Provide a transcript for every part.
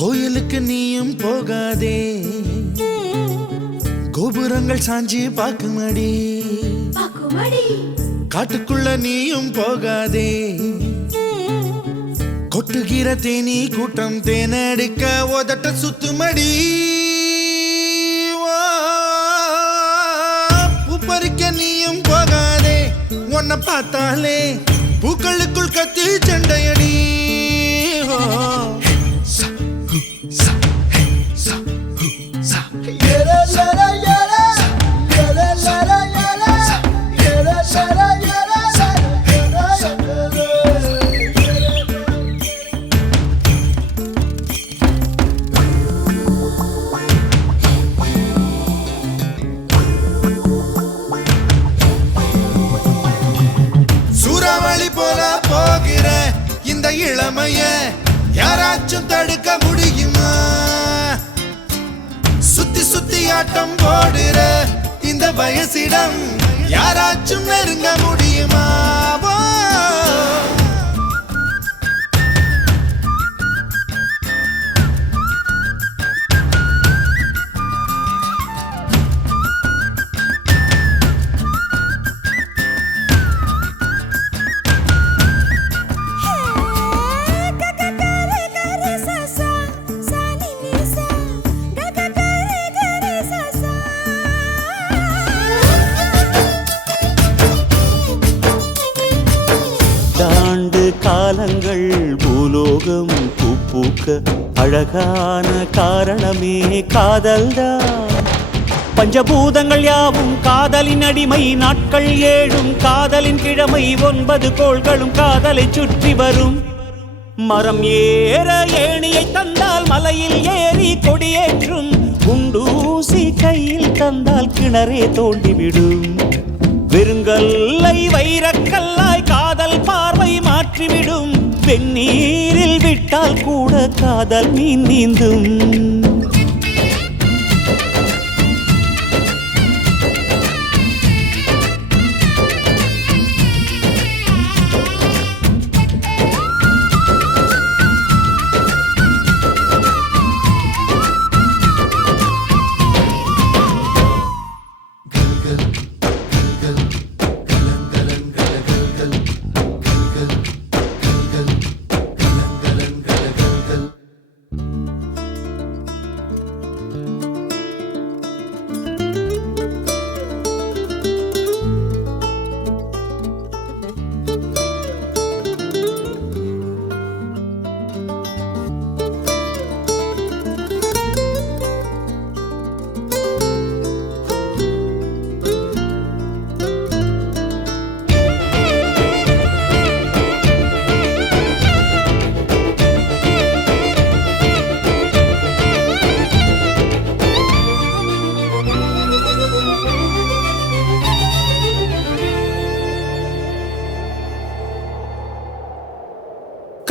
கோயிலுக்கு நீயும் போகாதே, கோபுரங்கள் சாஞ்சி பாக்குமடி. காட்டுக்குள்ள நீயும் போகாதே, கொட்டுகிற தேனி கூட்டம் தேனடிக்க உதட்ட சுத்துமடி. பூப்பறிக்க நீயும் போகாதே, உன்னை பார்த்தாலே பூக்களுக்குள் கத்தி சண்டையடி. சூறாவளி போல போகிற இந்த இளமைய யாராச்சும் தடுக்க முடியுமா? சுத்தி சுத்தி ஆட்டம் போடுற இந்த வயசிடம் யாராச்சும் நெருங்க முடியுமா? காலங்கள் பூலோகம் பூக்க அழகான காரணமே காதல்தான். பஞ்சபூதங்கள் யாவும் காதலின் அடிமை, நாட்கள் 7 காதலின் கிழமை, 9 கோள்களும் காதலை சுற்றி வரும். மரம் ஏற ஏணியை தந்தால் மலையில் ஏறி கொடியேற்றும், குண்டூசி கையில் தந்தால் கிணறே தோண்டிவிடும். வெறுங்கல்லை வைரக்கல்லாய் காதல் பார்வை மாற்றிவிடும், வெந்நீரில் விட்டால் கூட காதல் மீன் நீந்தும்.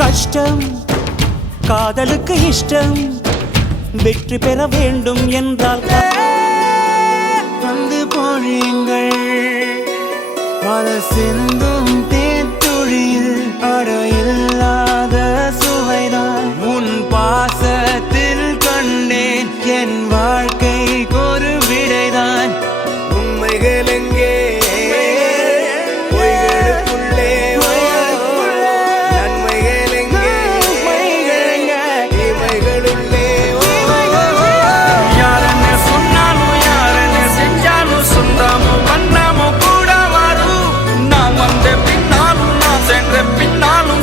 கஷ்டம் காதலுக்கு இஷ்டம், வெற்றி பெற வேண்டும் என்றால் வந்து போறீங்கள் பல சிந்தும் தேத்துழியில் அடையில்லாத சுவைதான் உன் பாசத்தில் கண்டேன். என் வாழ்க்கைக்கு ஒரு விடைதான். உண்மைகள் எங்கே பின்னாலும்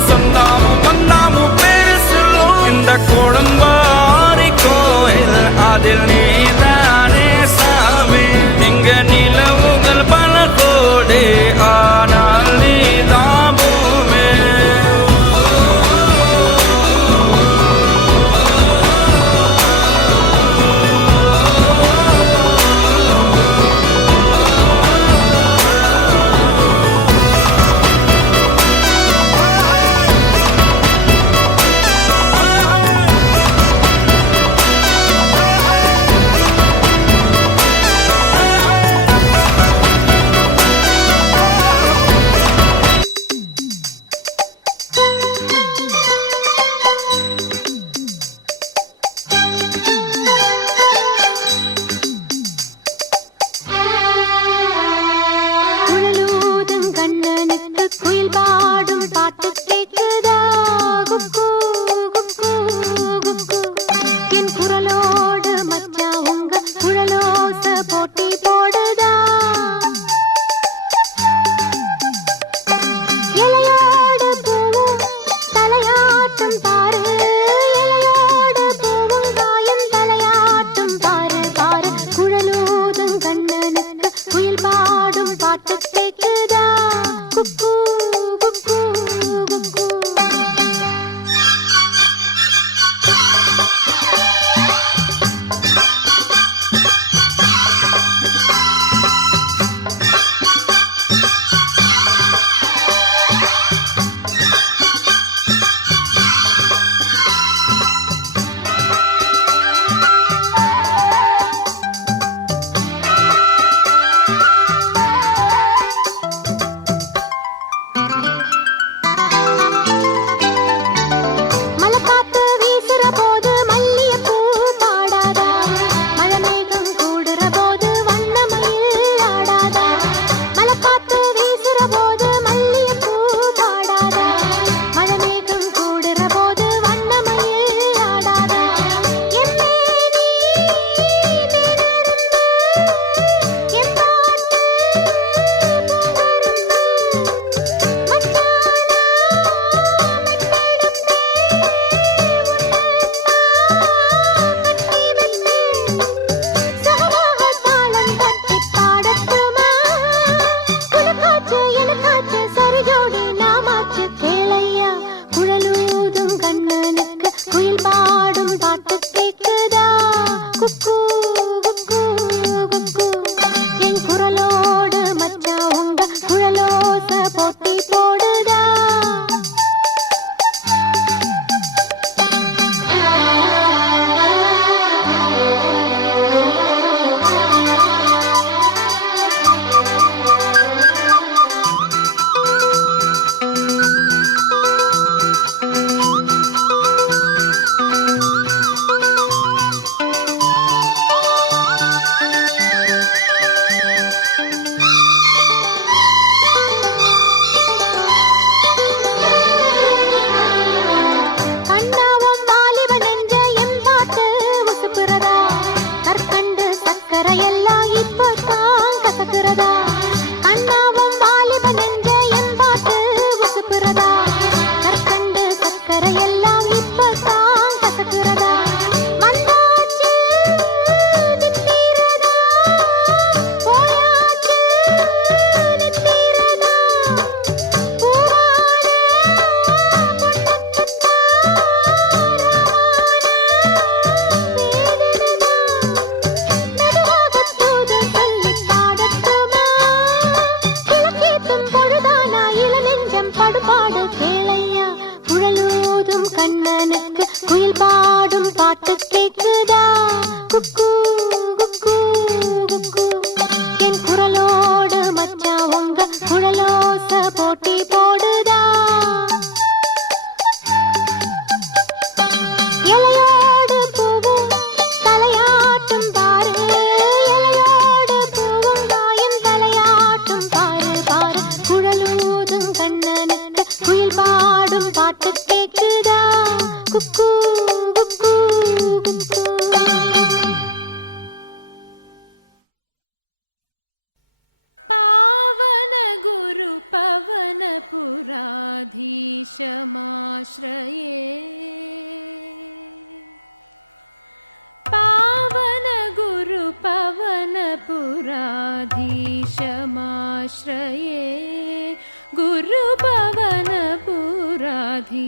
கண்ணனுக்கு குயில் பாடும் பாட்டு கேக்குதா குக்கு குக்கு குக்கு என் குரலோடு மச்சா உங்க குழலோச போட்டி போடுதா இலையோடு பூவும் தலையாட்டும் பாரு இலையோடு பூவும் தாயின் தலையாட்டும் பாரு பாரு குழலூதும் கண்ணனுக்கு குயில் பாடும் பாட்டு கேக்குதா குக்கு குக்கு குக்கு पावन गुरु पवन पुराधीशमाश्रये पावन गुरु पवन पुराधीशमाश्रये गुरु पवन पुराधीशमाश्रये